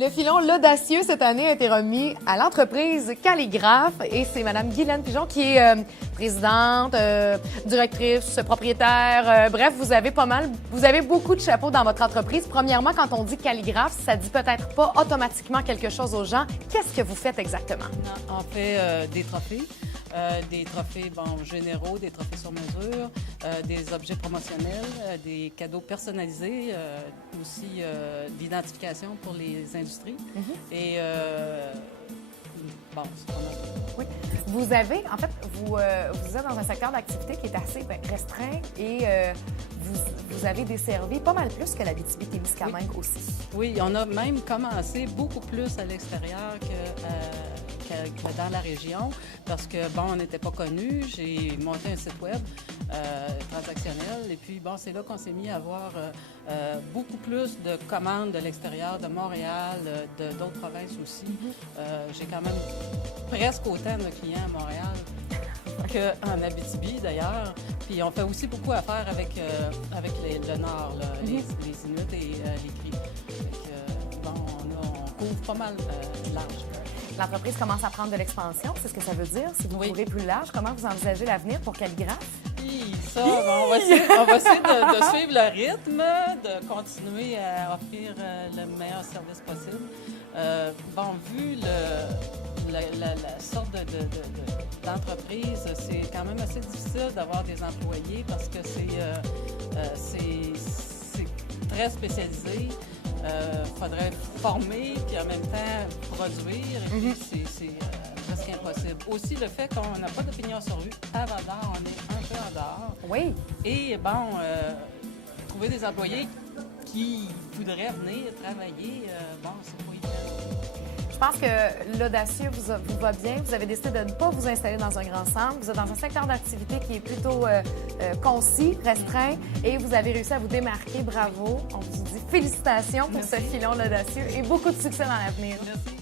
Le filon L'Audacieux, cette année, a été remis à l'entreprise Calligraphe et c'est Mme Guylaine Pigeon qui est présidente, directrice, propriétaire. Bref, vous avez beaucoup de chapeaux dans votre entreprise. Premièrement, quand on dit Calligraphe, ça dit peut-être pas automatiquement quelque chose aux gens. Qu'est-ce que vous faites exactement? On fait des trophées. Des trophées généraux, des trophées sur mesure, des objets promotionnels, des cadeaux personnalisés, aussi d'identification pour les industries. Et c'est pas mal. Oui. Vous avez, en fait, vous êtes dans un secteur d'activité qui est assez restreint et vous avez desservi pas mal plus que l'Abitibi-Témiscamingue aussi. Oui, on a même commencé beaucoup plus à l'extérieur que dans la région parce que, on n'était pas connus. J'ai monté un site web transactionnel et puis, c'est là qu'on s'est mis à avoir beaucoup plus de commandes de l'extérieur, de Montréal, d'autres provinces aussi. J'ai quand même presque autant de clients à Montréal qu'en Abitibi, d'ailleurs. Puis on fait aussi beaucoup affaire avec le Nord, là, les Inuits et les Cris. On couvre pas mal large. L'entreprise commence à prendre de l'expansion, c'est ce que ça veut dire? Si vous couvrez plus large, comment vous envisagez l'avenir pour Calligraphe? On va essayer de suivre le rythme, de continuer à offrir le meilleur service possible. Vu la sorte d'entreprise, c'est quand même assez difficile d'avoir des employés parce que c'est très spécialisé. Faudrait former puis en même temps produire. Et puis c'est presque impossible. Aussi, le fait qu'on n'a pas d'opinion sur rue, à Val-d'Or, on est un peu en dehors. Oui. Et trouver des employés qui voudraient venir travailler, c'est pas évident. Je pense que l'Audacieux vous va bien. Vous avez décidé de ne pas vous installer dans un grand centre. Vous êtes dans un secteur d'activité qui est plutôt concis, restreint, et vous avez réussi à vous démarquer. Bravo. On vous dit félicitations pour ce filon L'Audacieux et beaucoup de succès dans l'avenir. Merci.